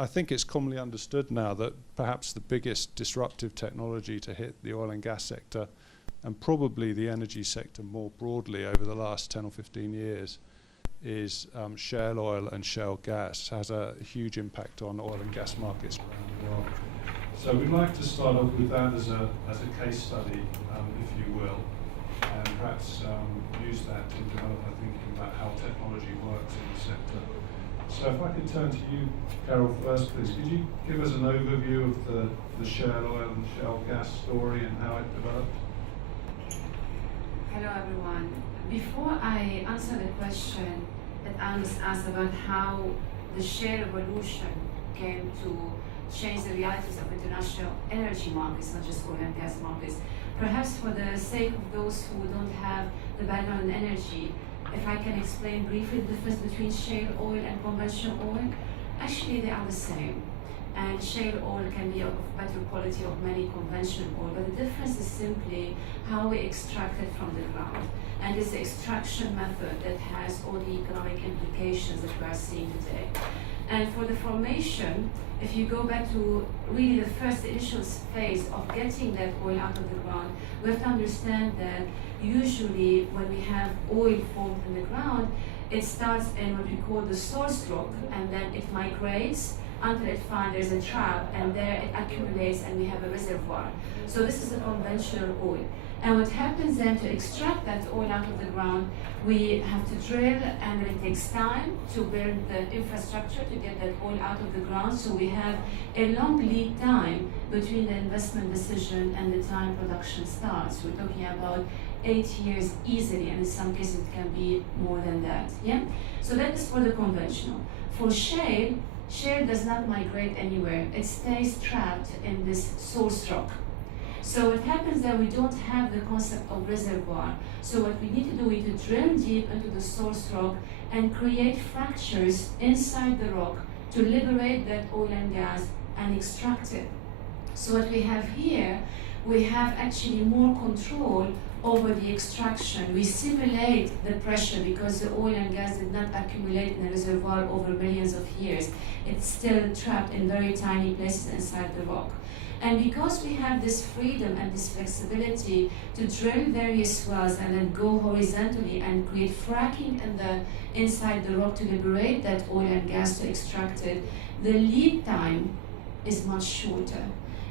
I think it's commonly understood now that perhaps the biggest disruptive technology to hit the oil and gas sector, and probably the energy sector more broadly over the last 10 or 15 years, is shale oil and shale gas. Has a huge impact on oil and gas markets around the world. So we'd like to start off with that as a case study, if you will, and perhaps use that to develop our thinking about how technology works in the sector. So if I could turn to you, Carole, first, please. Could you give us an overview of the shale oil and shale gas story and how it developed? Hello, everyone. Before I answer the question that Angus asked about how the shale revolution came to change the realities of international energy markets, not just oil and gas markets, perhaps for the sake of those who don't have the background in energy, if I can explain briefly the difference between shale oil and conventional oil. Actually, they are the same. And shale oil can be of better quality of many conventional oil, but the difference is simply how we extract it from the ground. And it's the extraction method that has all the economic implications that we are seeing today. And for the formation, if you go back to really the first initial phase of getting that oil out of the ground, we have to understand that usually when we have oil formed in the ground, it starts in what we call the source rock, and then it migrates until it finds there's a trap, and there it accumulates and we have a reservoir. So this is a conventional oil. And what happens then to extract that oil out of the ground, we have to drill, and it takes time to build the infrastructure to get that oil out of the ground. So we have a long lead time between the investment decision and the time production starts. We're talking about 8 years easily, and in some cases it can be more than that. Yeah. So that is for the conventional. For shale, shale does not migrate anywhere. It stays trapped in this source rock. So it happens that we don't have the concept of reservoir. So what we need to do is to drill deep into the source rock and create fractures inside the rock to liberate that oil and gas and extract it. So what we have here, we have actually more control over the extraction. We simulate the pressure because the oil and gas did not accumulate in the reservoir over millions of years. It's still trapped in very tiny places inside the rock. And because we have this freedom and this flexibility to drill various wells and then go horizontally and create fracking inside the rock to liberate that oil and gas to extract it, the lead time is much shorter.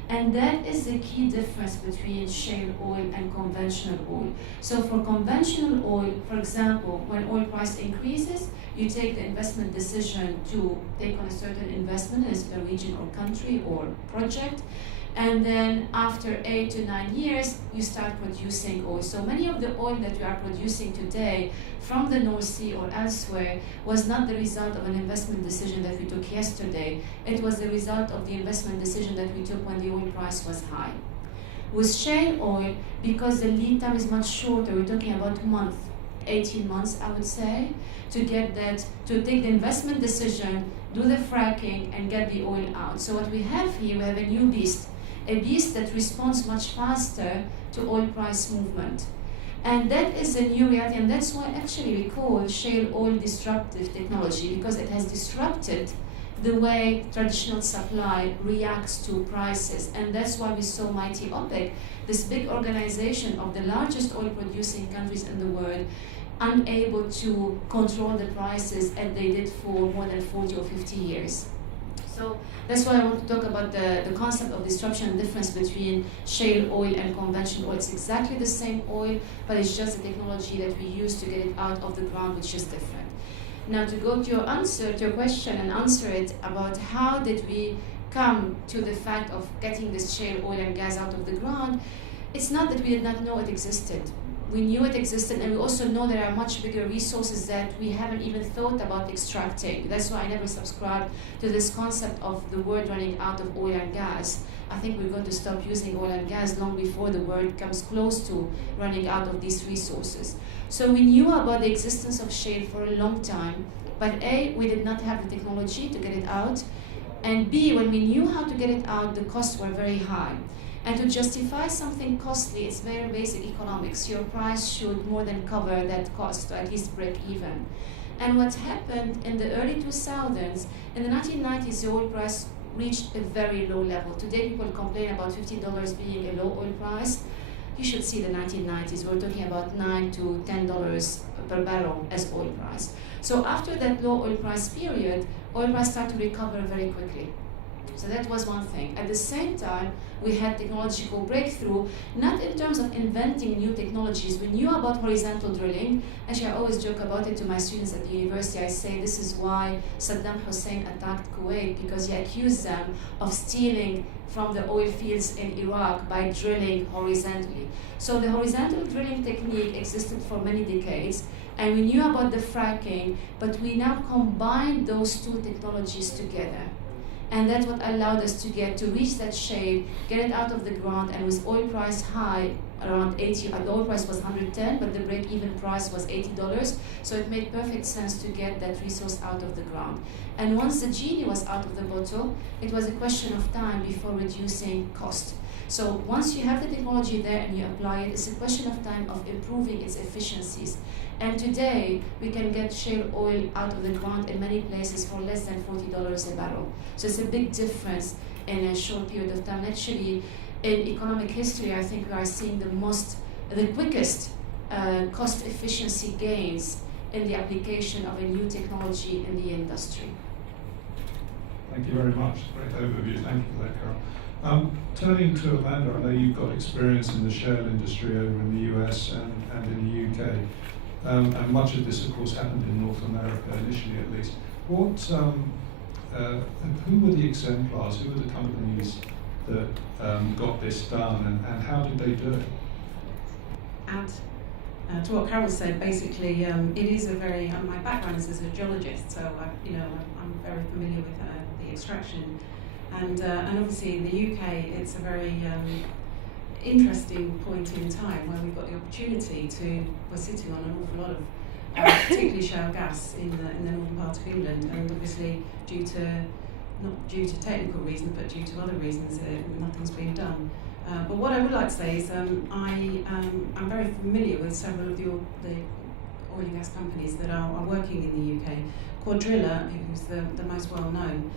And that is the key difference between shale oil and conventional oil. So for conventional oil, for example, when oil price increases, you take the investment decision to take on a certain investment in a region or country or project. And then after 8 to 9 years, you start producing oil. So many of the oil that we are producing today from the North Sea or elsewhere was not the result of an investment decision that we took yesterday. It was the result of the investment decision that we took when the oil price was high. With shale oil, because the lead time is much shorter, we're talking about 18 months, I would say, to get that, to take the investment decision, do the fracking, and get the oil out. So what we have here, we have a new beast. A beast that responds much faster to oil price movement. And that is a new reality, and that's why actually we call shale oil disruptive technology, because it has disrupted the way traditional supply reacts to prices. And that's why we saw mighty OPEC, this big organization of the largest oil producing countries in the world, unable to control the prices as they did for more than 40 or 50 years. So that's why I want to talk about the concept of disruption and difference between shale oil and conventional oil. It's exactly the same oil, but it's just the technology that we use to get it out of the ground, which is different. Now to go to your question and answer it about how did we come to the fact of getting this shale oil and gas out of the ground, it's not that we did not know it existed. We knew it existed, and we also know there are much bigger resources that we haven't even thought about extracting. That's why I never subscribed to this concept of the world running out of oil and gas. I think we're going to stop using oil and gas long before the world comes close to running out of these resources. So we knew about the existence of shale for a long time, but A, we did not have the technology to get it out, and B, when we knew how to get it out, the costs were very high. And to justify something costly, it's very basic economics. Your price should more than cover that cost, or at least break even. And what happened in the early 2000s, in the 1990s, the oil price reached a very low level. Today people complain about $15 being a low oil price. You should see the 1990s. We're talking about $9 to $10 per barrel as oil price. So after that low oil price period, oil price started to recover very quickly. So that was one thing. At the same time, we had technological breakthrough, not in terms of inventing new technologies. We knew about horizontal drilling. Actually, I always joke about it to my students at the university. I say this is why Saddam Hussein attacked Kuwait, because he accused them of stealing from the oil fields in Iraq by drilling horizontally. So the horizontal drilling technique existed for many decades, and we knew about the fracking, but we now combine those two technologies together. And that's what allowed us to reach that shade, get it out of the ground, and with oil price high, around 80, the oil price was 110, but the break-even price was $80, so it made perfect sense to get that resource out of the ground. And once the genie was out of the bottle, it was a question of time before reducing cost. So once you have the technology there and you apply it, it's a question of time of improving its efficiencies. And today, we can get shale oil out of the ground in many places for less than $40 a barrel. So it's a big difference in a short period of time. Actually, in economic history, I think we are seeing the quickest cost efficiency gains in the application of a new technology in the industry. Thank you very much. Great overview. Thank you for that, Carole. Turning to Amanda, I know you've got experience in the shale industry over in the US and in the UK. And much of this, of course, happened in North America, initially at least. Who were the exemplars? Who were the companies that got this done, and how did they do it? Add to what Carole said, basically, it is a very, my background is as a geologist, so I'm very familiar with the extraction. And obviously in the UK, it's a very interesting point in time where we've got the opportunity we're sitting on an awful lot of particularly shale gas in the northern part of England, and obviously not due to technical reasons but due to other reasons nothing's been done. But what I would like to say is I'm very familiar with several of the oil and gas companies that are working in the UK. Quadrilla, who's the most well known.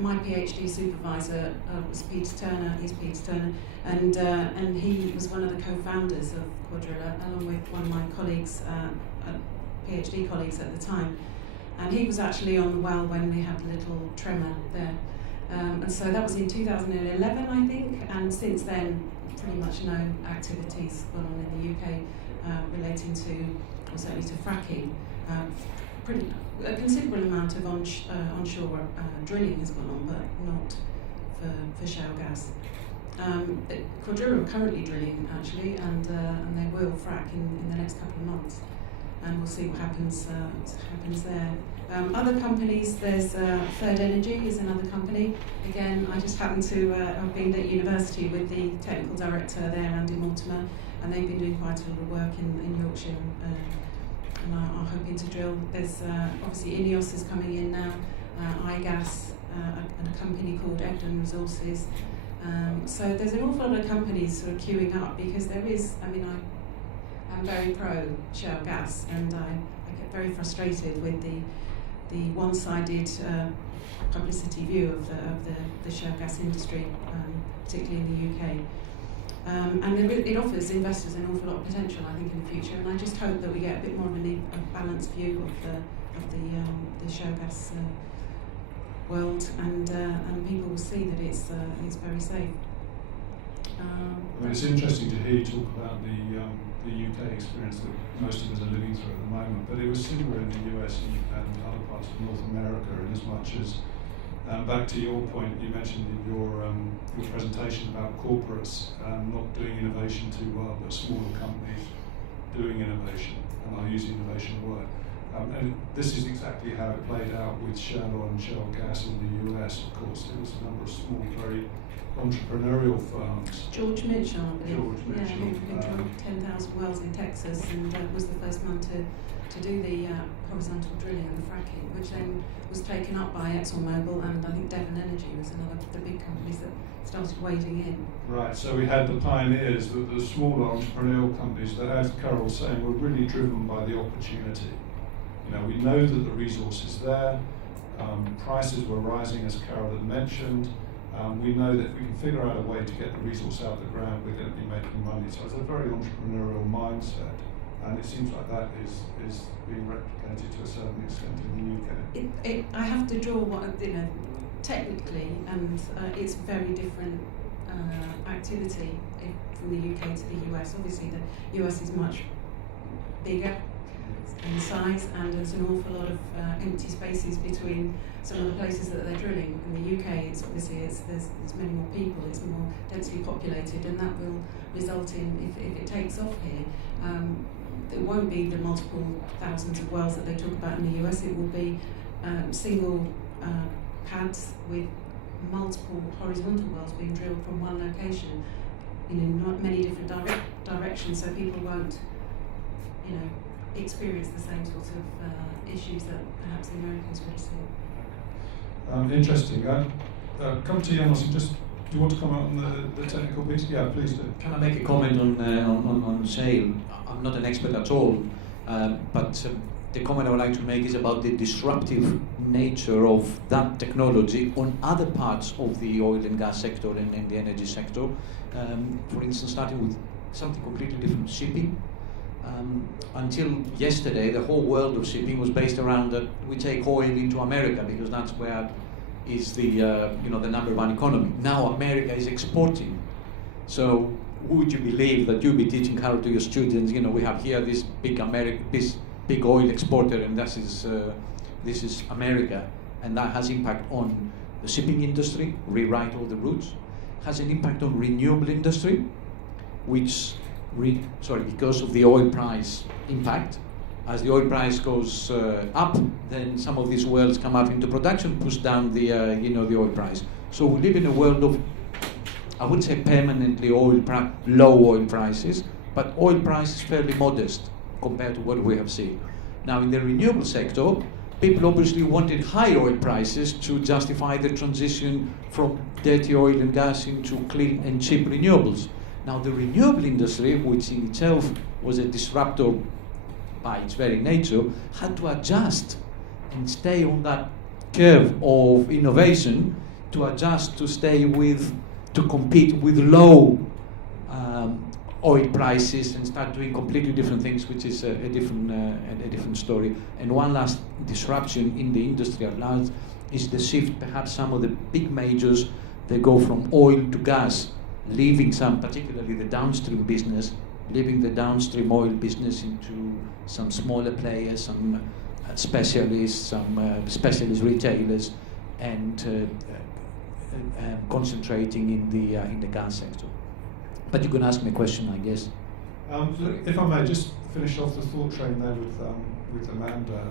My PhD supervisor was Peter Turner. He's Peter Turner, and he was one of the co-founders of Quadrilla, along with one of my colleagues, PhD colleagues at the time. And he was actually on the well when we had the little tremor there. And so that was in 2011, I think. And since then, pretty much no activities gone on in the UK relating to, or certainly to fracking. A considerable amount of onshore drilling has gone on, but not for shale gas. Quadrilla are currently drilling, actually, and they will frack in the next couple of months, and we'll see what happens there. Other companies, there's Third Energy is another company. Again, I just happen to have been at university with the technical director there, Andy Mortimer, and they've been doing quite a lot of work in Yorkshire. And are hoping to drill. There's obviously Yanos is coming in now, iGas, and a company called Egdon Resources. So there's an awful lot of companies sort of queuing up because there is, I'm very pro shale gas, and I get very frustrated with the one-sided publicity view of the shale gas industry, particularly in the UK. And it offers investors an awful lot of potential, I think, in the future. And I just hope that we get a bit more of a balanced view of the shale gas world, and people will see that it's very safe. It's interesting to hear you talk about the UK experience that most of us are living through at the moment. But it was similar in the US and other parts of North America, in as much as. Back to your point, you mentioned in your presentation about corporates not doing innovation too well, but smaller companies doing innovation, and I'll use the innovation word. And this is exactly how it played out with shale oil and shale gas in the US, of course. There was a number of small, very entrepreneurial firms. George Mitchell, I believe. George Mitchell. Who drilled 10,000 wells in Texas and was the first man to do the horizontal drilling and the fracking, which then was taken up by ExxonMobil, and I think Devon Energy was another of the big companies that started wading in. Right, so we had the pioneers, the smaller entrepreneurial companies that, as Carole was saying, were really driven by the opportunity. We know that the resource is there. Prices were rising, as Carole had mentioned. We know that if we can figure out a way to get the resource out of the ground, we're going to be making money. So it's a very entrepreneurial mindset, and it seems like that is being replicated to a certain extent in the UK. I have to draw technically, and it's very different activity from the UK to the US. Obviously, the US is much bigger in size, and there's an awful lot of empty spaces between some of the places that they're drilling. In the UK, it's obviously there's many more people, it's more densely populated, and that will result in, if it takes off here, it won't be the multiple thousands of wells that they talk about in the US. It will be single pads with multiple horizontal wells being drilled from one location in many different directions, so people won't, experience the same sort of issues that perhaps the Americans would see. Interesting. Come to Yanos. Do you want to comment on the technical piece? Yeah, please do. Can I make a comment on shale? I'm not an expert at all, but the comment I would like to make is about the disruptive nature of that technology on other parts of the oil and gas sector and the energy sector. For instance, starting with something completely different, shipping. Until yesterday, the whole world of shipping was based around that we take oil into America because that's where is the the number one economy. Now America is exporting. So would you believe that you'll be teaching, Carole, to your students? We have here this big oil exporter, and this is America, and that has impact on the shipping industry. Rewrite all the routes. Has an impact on renewable industry, which because of the oil price impact. As the oil price goes up, then some of these wells come up into production, push down the oil price. So we live in a world of, I wouldn't say permanently low oil prices, but oil price is fairly modest compared to what we have seen. Now in the renewable sector, people obviously wanted high oil prices to justify the transition from dirty oil and gas into clean and cheap renewables. Now the renewable industry, which in itself was a disruptor by its very nature, had to adjust and stay on that curve of innovation to adjust to compete with low oil prices and start doing completely different things, which is a different story. And one last disruption in the industry at large is the shift. Perhaps some of the big majors, they go from oil to gas, leaving particularly the downstream business, leaving the downstream oil business into some smaller players, some specialists, some specialist retailers, and concentrating in the gas sector. But you can ask me a question, I guess. If I may, just finish off the thought train there with Amanda.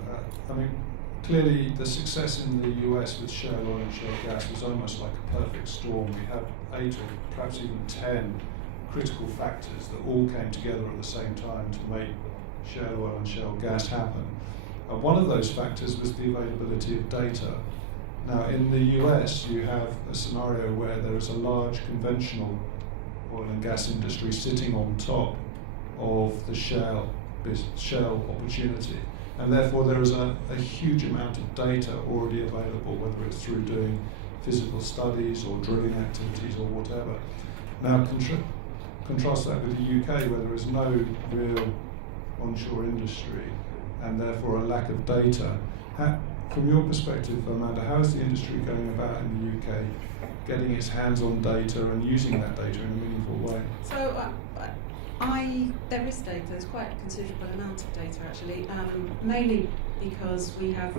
Clearly the success in the US with shale oil and shale gas was almost like a perfect storm. We had 8 or perhaps even 10 critical factors that all came together at the same time to make shale oil and shale gas happen. One of those factors was the availability of data. Now in the US you have a scenario where there is a large conventional oil and gas industry sitting on top of the shale opportunity. And therefore there is a huge amount of data already available, whether it's through doing physical studies or drilling activities or whatever. Now contrast that with the UK, where there is no real onshore industry and therefore a lack of data. From your perspective, Amanda, how is the industry going about in the UK getting its hands on data and using that data in a meaningful way? So there is data. There's quite a considerable amount of data actually, mainly because we have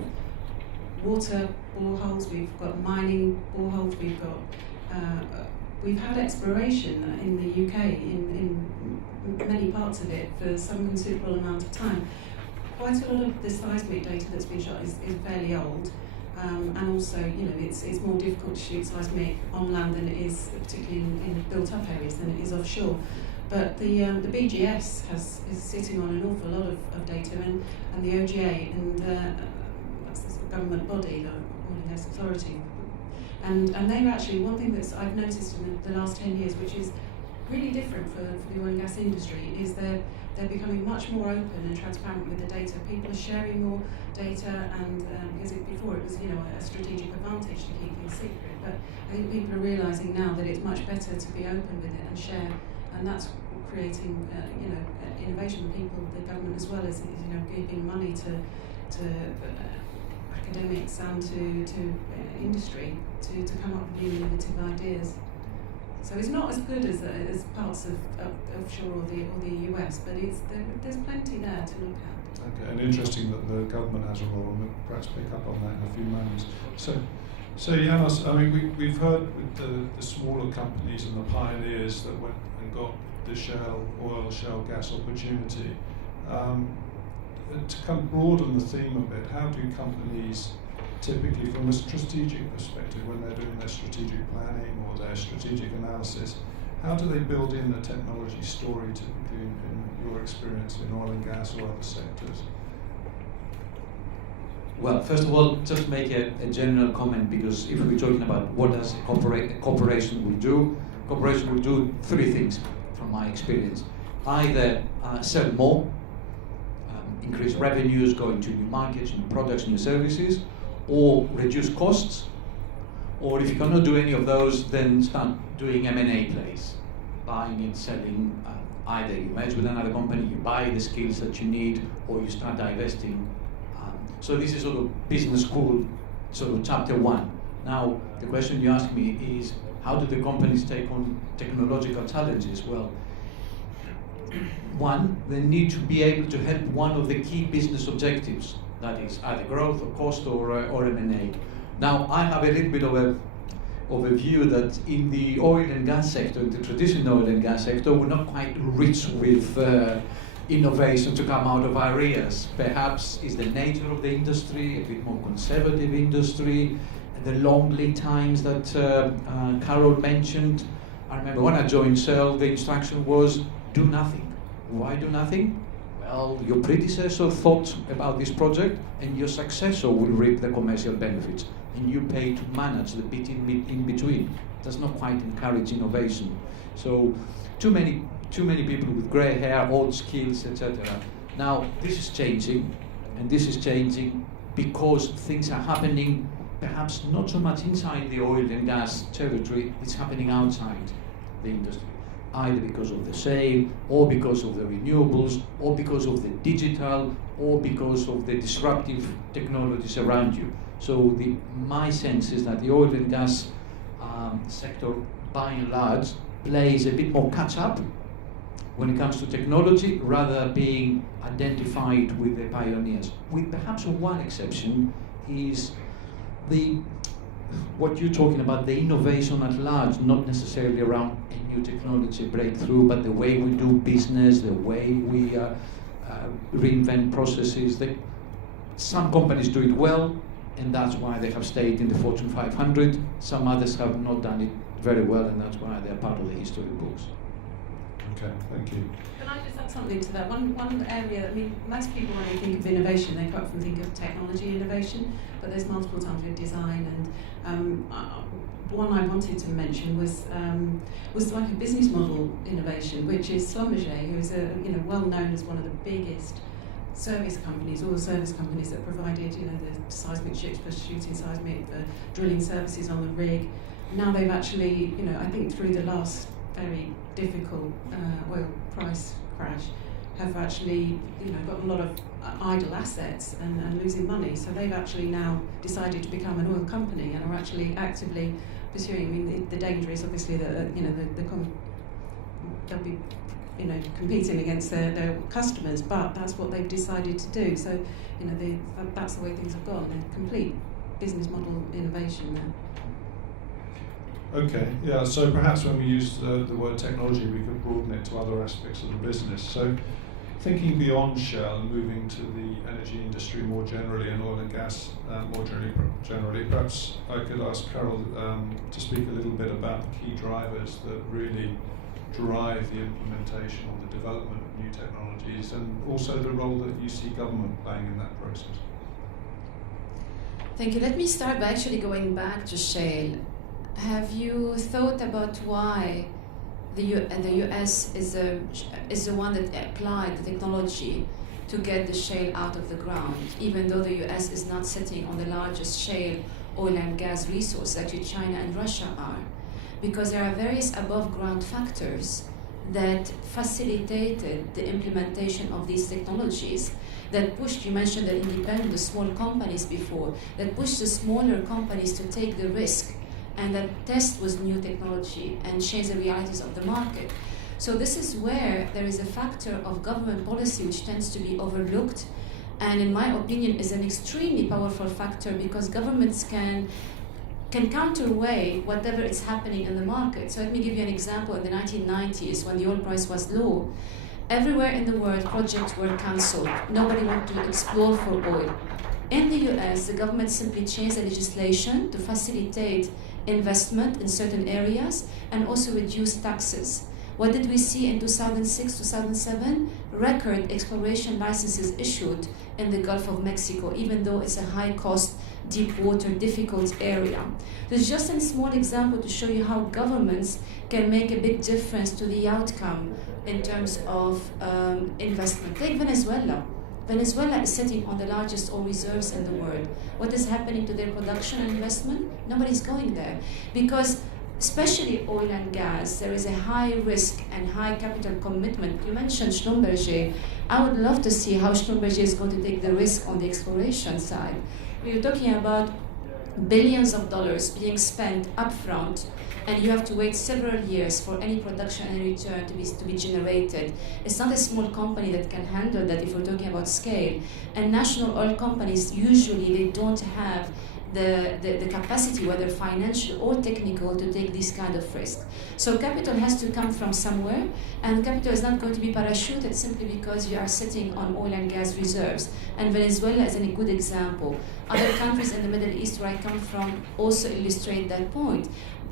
water boreholes, we've got mining boreholes, we've had exploration in the UK in many parts of it for some considerable amount of time. Quite a lot of the seismic data that's been shot is fairly old, and also it's more difficult to shoot seismic on land than it is, particularly in built-up areas, than it is offshore. But the BGS is sitting on an awful lot of data, and the OGA, and that's the government body, the Oil and Gas Authority, and they're actually, one thing that I've noticed in the last 10 years, which is really different for the oil and gas industry, is they're they're becoming much more open and transparent with the data. People are sharing more data, and because before it was, a strategic advantage to keep things secret. But I think people are realising now that it's much better to be open with it and share, and that's creating, innovation. People, the government as well as giving money to academics and to industry to come up with new innovative ideas. So it's not as good as parts of offshore or the US, but there's plenty there to look at. Okay, and interesting that the government has a role, and we'll perhaps pick up on that in a few moments. So Yanos, I mean, we've heard with the smaller companies and the pioneers that went and got the shale gas opportunity. To kind of broaden the theme a bit, how do companies typically, from a strategic perspective, when they're doing their strategic planning or their strategic analysis, how do they build in the technology story typically in your experience in oil and gas or other sectors? Well, first of all, just make a general comment, because if we're talking about what does a corporation will do three things from my experience. Either sell more, increase revenues, go into new markets, new products, new services, or reduce costs, or if you cannot do any of those, then start doing M&A plays, buying and selling. Either you merge with another company, you buy the skills that you need, or you start divesting. So this is sort of business school, sort of chapter one. Now, the question you ask me is, how do the companies take on technological challenges? Well, one, they need to be able to help one of the key business objectives, that is either growth or cost or M&A. Now, I have a little bit of a view that in the oil and gas sector, the traditional oil and gas sector, we're not quite rich with innovation to come out of areas. Perhaps is the nature of the industry, a bit more conservative industry, the long lead times that Carole mentioned. I remember when I joined Shell, the instruction was do nothing. Why do nothing? Well, your predecessor thought about this project, and your successor will reap the commercial benefits, and you pay to manage the bit in between. It does not quite encourage innovation. So, too many people with grey hair, old skills, etc. Now, this is changing, and this is changing because things are happening, perhaps not so much inside the oil and gas territory. It's happening outside the industry, either because of the shale, or because of the renewables, or because of the digital, or because of the disruptive technologies around you. So my sense is that the oil and gas sector, by and large, plays a bit more catch-up when it comes to technology, rather than being identified with the pioneers. With perhaps one exception is what you're talking about, the innovation at large, not necessarily around a new technology breakthrough, but the way we do business, the way we reinvent processes. Some companies do it well, and that's why they have stayed in the Fortune 500. Some others have not done it very well, and that's why they're part of the history books. Okay, thank you. Can I just add something to that? One area, I mean, most people when they think of innovation, they quite often think of technology innovation, but there's multiple times with design, and one I wanted to mention was like a business model innovation, which is Schlumberger, who's well known as one of the biggest service companies, all the service companies that provided the seismic ships for shooting seismic, for drilling services on the rig. Now they've actually, I think through the last very difficult oil price crash, have actually got a lot of idle assets and losing money. So they've actually now decided to become an oil company and are actually actively pursuing. I mean, the danger is obviously that they'll be competing against their customers, but that's what they've decided to do. So that's the way things have gone. A complete business model innovation there. Okay, yeah, so perhaps when we use the word technology, we could broaden it to other aspects of the business. So thinking beyond Shell and moving to the energy industry more generally, and oil and gas more generally, perhaps I could ask Carole to speak a little bit about the key drivers that really drive the implementation or the development of new technologies, and also the role that you see government playing in that process. Thank you. Let me start by actually going back to shale. Have you thought about why the US is the one that applied the technology to get the shale out of the ground, even though the US is not sitting on the largest shale oil and gas resource, actually China and Russia are, because there are various above ground factors that facilitated the implementation of these technologies, that pushed, you mentioned the independent, the small companies before, that pushed the smaller companies to take the risk and that test with new technology and change the realities of the market. So this is where there is a factor of government policy which tends to be overlooked, and in my opinion is an extremely powerful factor, because governments can counterweigh whatever is happening in the market. So let me give you an example. In the 1990s, when the oil price was low, everywhere in the world projects were cancelled. Nobody wanted to explore for oil. In the US, the government simply changed the legislation to facilitate investment in certain areas and also reduce taxes. What did we see in 2006, 2007? Record exploration licenses issued in the Gulf of Mexico, even though it's a high-cost, deep-water, difficult area. There's just a small example to show you how governments can make a big difference to the outcome in terms of investment. Take Venezuela. Venezuela is sitting on the largest oil reserves in the world. What is happening to their production and investment? Nobody's going there, because especially oil and gas, there is a high risk and high capital commitment. You mentioned Schlumberger. I would love to see how Schlumberger is going to take the risk on the exploration side. We're talking about billions of dollars being spent upfront, and you have to wait several years for any production and return to be generated. It's not a small company that can handle that if we're talking about scale. And national oil companies, usually they don't have the capacity, whether financial or technical, to take this kind of risk. So capital has to come from somewhere, and capital is not going to be parachuted simply because you are sitting on oil and gas reserves. And Venezuela is a good example. Other countries in the Middle East where I come from also illustrate that point.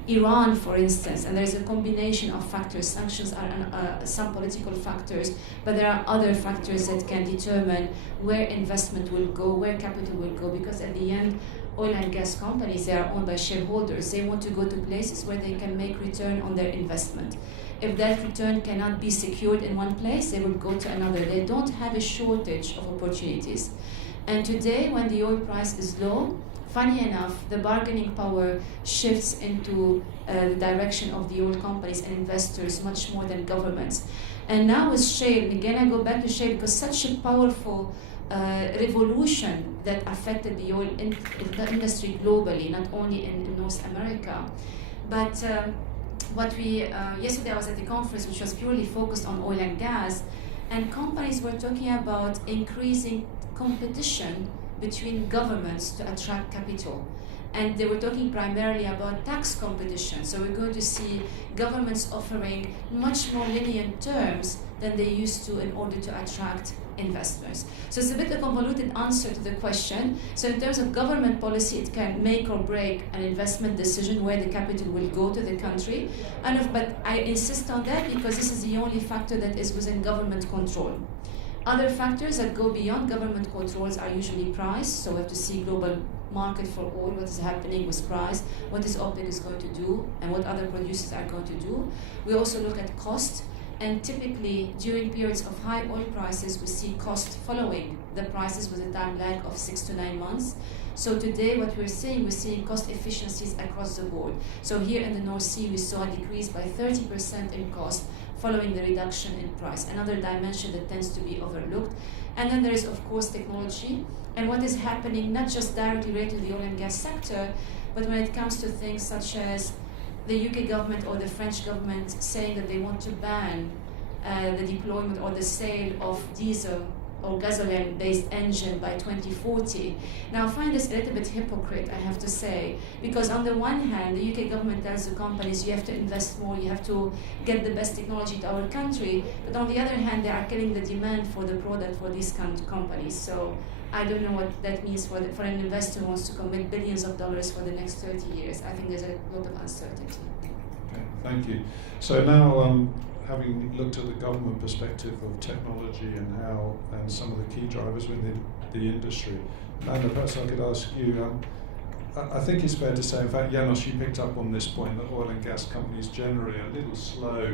Iran, for instance, and there's a combination of factors. Sanctions are some political factors, but there are other factors that can determine where investment will go, where capital will go, because at the end, oil and gas companies, they are owned by shareholders. They want to go to places where they can make return on their investment. If that return cannot be secured in one place, they will go to another. They don't have a shortage of opportunities. And today, when the oil price is low, funny enough, the bargaining power shifts into the direction of the oil companies and investors much more than governments. And now with shale, and again I go back to shale because such a powerful revolution that affected the oil industry globally, not only in North America. But yesterday I was at a conference which was purely focused on oil and gas, and companies were talking about increasing competition between governments to attract capital. And they were talking primarily about tax competition. So we're going to see governments offering much more lenient terms than they used to in order to attract investors. So it's a bit a convoluted answer to the question. So in terms of government policy, it can make or break an investment decision where the capital will go to the country. But I insist on that because this is the only factor that is within government control. Other factors that go beyond government controls are usually price. So we have to see global market for oil, what is happening with price, what is OPEC is going to do, and what other producers are going to do. We also look at cost, and typically during periods of high oil prices, we see cost following the prices with a time lag of 6 to 9 months. So today what we're seeing cost efficiencies across the board. So here in the North Sea, we saw a decrease by 30% in cost following the reduction in price, another dimension that tends to be overlooked. And then there is, of course, technology, and what is happening not just directly related to the oil and gas sector, but when it comes to things such as the UK government or the French government saying that they want to ban the deployment or the sale of diesel or gasoline-based engine by 2040. Now, I find this a little bit hypocrite, I have to say, because on the one hand, the UK government tells the companies you have to invest more, you have to get the best technology to our country, but on the other hand, they are killing the demand for the product for these companies. So I don't know what that means for an investor who wants to commit billions of dollars for the next 30 years. I think there's a lot of uncertainty. Okay, thank you. So now, having looked at the government perspective of technology and some of the key drivers within the industry, Nakhle, perhaps I could ask you, I think it's fair to say, in fact, Yanos, you picked up on this point, that oil and gas companies generally are a little slow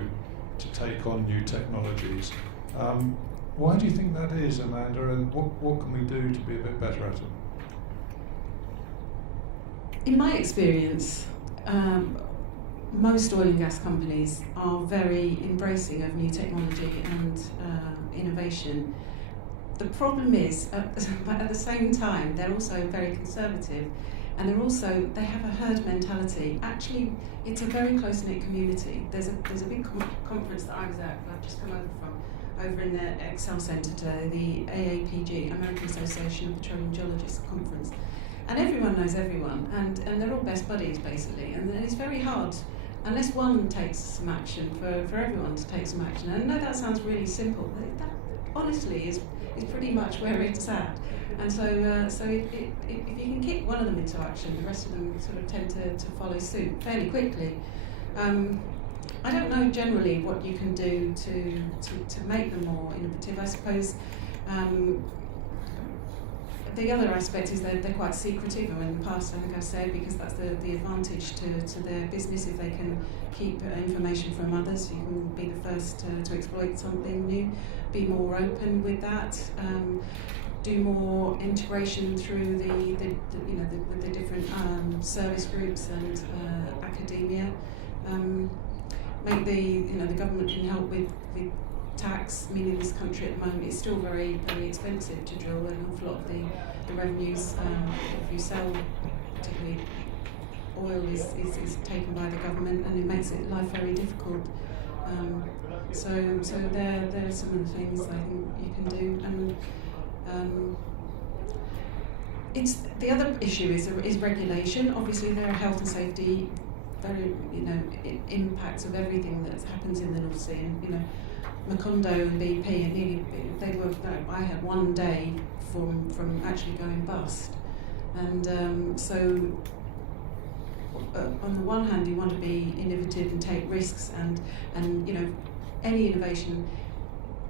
to take on new technologies. Why do you think that is, Amanda, and what can we do to be a bit better at it? In my experience, most oil and gas companies are very embracing of new technology and innovation. The problem is, at the same time, they're also very conservative, and they have a herd mentality. Actually, it's a very close-knit community. There's a big conference that I was at, I've just come over in the Excel Centre today, the AAPG, American Association of Petroleum Geologists Conference. And everyone knows everyone, and they're all best buddies, basically. And it's very hard, unless one takes some action, for everyone to take some action. And I know that sounds really simple, but that honestly is pretty much where it's at. And so if you can kick one of them into action, the rest of them sort of tend to follow suit fairly quickly. I don't know generally what you can do to make them more innovative. I suppose the other aspect is they're quite secretive, and in the past, I think I said, because that's the advantage to their business. If they can keep information from others, you can be the first to exploit something new, be more open with that, do more integration through with the different service groups and academia. Make the government can help with tax. I mean, in this country at the moment, it's still very, very expensive to drill, and an awful lot of the revenues, if you sell, particularly oil, is taken by the government, and it makes life very difficult. So there are some of the things I think you can do, and it's the other issue is regulation. Obviously, there are health and safety, very impacts of everything that happens in the North Sea. And, Macondo and BP, I had 1 day from actually going bust. And so on the one hand, you want to be innovative and take risks, and any innovation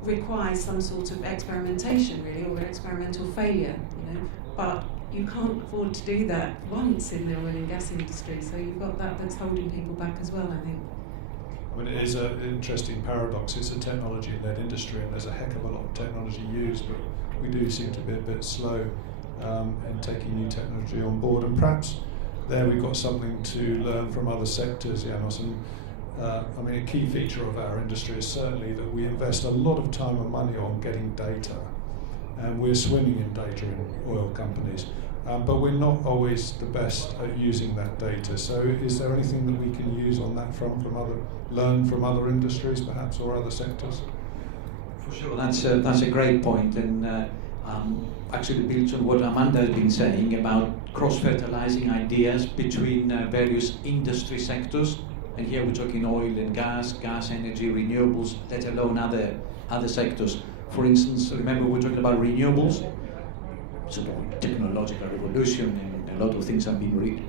requires some sort of experimentation, really, or experimental failure, but you can't afford to do that once in the oil and gas industry, so you've got that's holding people back as well, I think. I mean, it is an interesting paradox. It's a technology-led industry, and there's a heck of a lot of technology used, but we do seem to be a bit slow in taking new technology on board. And perhaps there we've got something to learn from other sectors, Yanos. And I mean, a key feature of our industry is certainly that we invest a lot of time and money on getting data, and we're swimming in data in oil companies. But we're not always the best at using that data. So is there anything that we can use on that front learn from other industries perhaps, or other sectors? For sure, that's a great point, and actually builds on what Amanda has been saying about cross-fertilizing ideas between various industry sectors. And here we're talking oil and gas energy, renewables, let alone other sectors. For instance, remember we're talking about renewables. Sort of technological revolution, and a lot of things have been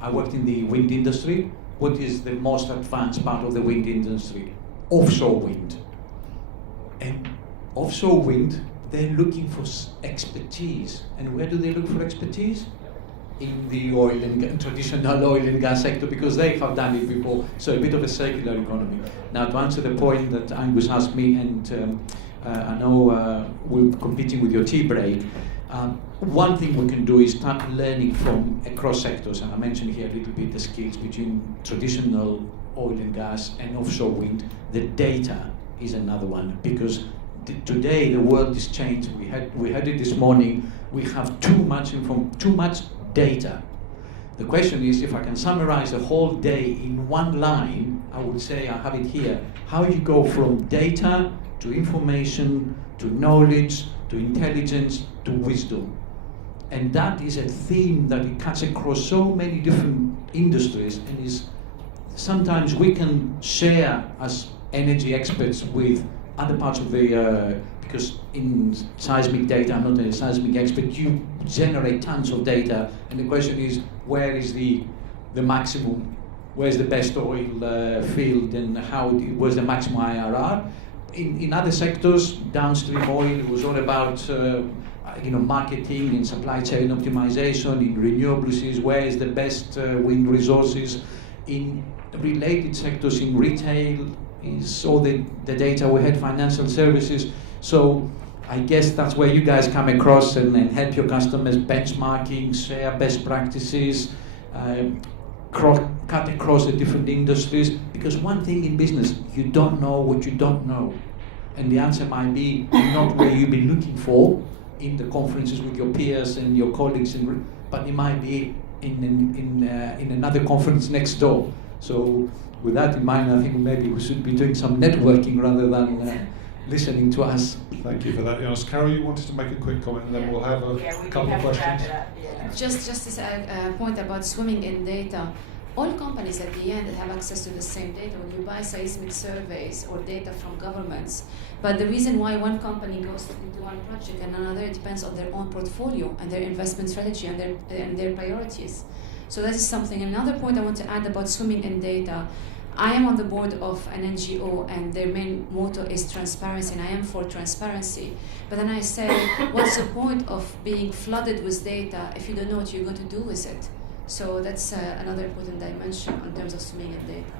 I worked in the wind industry. What is the most advanced part of the wind industry? Offshore wind. And offshore wind, they're looking for expertise. And where do they look for expertise? In the traditional oil and gas sector, because they have done it before. So a bit of a circular economy. Now, to answer the point that Angus asked me, and I know we're competing with your tea break. One thing we can do is start learning from across sectors, and I mentioned here a little bit the skills between traditional oil and gas and offshore wind. The data is another one, because today the world is changed. We had it this morning. We have too much data. The question is, if I can summarize a whole day in one line, I would say I have it here. How you go from data to information, to knowledge, to intelligence, to wisdom. And that is a theme that it cuts across so many different industries, and is sometimes we can share as energy experts with other parts of the, because in seismic data, I'm not a seismic expert, you generate tons of data, and the question is, where is the maximum, where's the best oil field, and where's the maximum IRR? in other sectors, downstream oil, it was all about marketing and supply chain optimization. In renewables is where is the best wind resources. In related sectors, in retail, is all the data we had, financial services. So I guess that's where you guys come across and help your customers benchmarking, share best practices, cut across the different industries. Because one thing in business, you don't know what you don't know. And the answer might be not where you've been looking for in the conferences with your peers and your colleagues, but it might be in another conference next door. So with that in mind, I think maybe we should be doing some networking rather than listening to us. Thank you for that, Yanos. Carole, you wanted to make a quick comment, and then we'll have a couple of questions. Just as a point about swimming in data, all companies at the end have access to the same data when you buy seismic surveys or data from governments. But the reason why one company goes into one project and another, it depends on their own portfolio and their investment strategy and their priorities. So that is something. Another point I want to add about swimming in data. I am on the board of an NGO, and their main motto is transparency, and I am for transparency. But then I say, what's the point of being flooded with data if you don't know what you're going to do with it? So that's another important dimension in terms of swimming in data.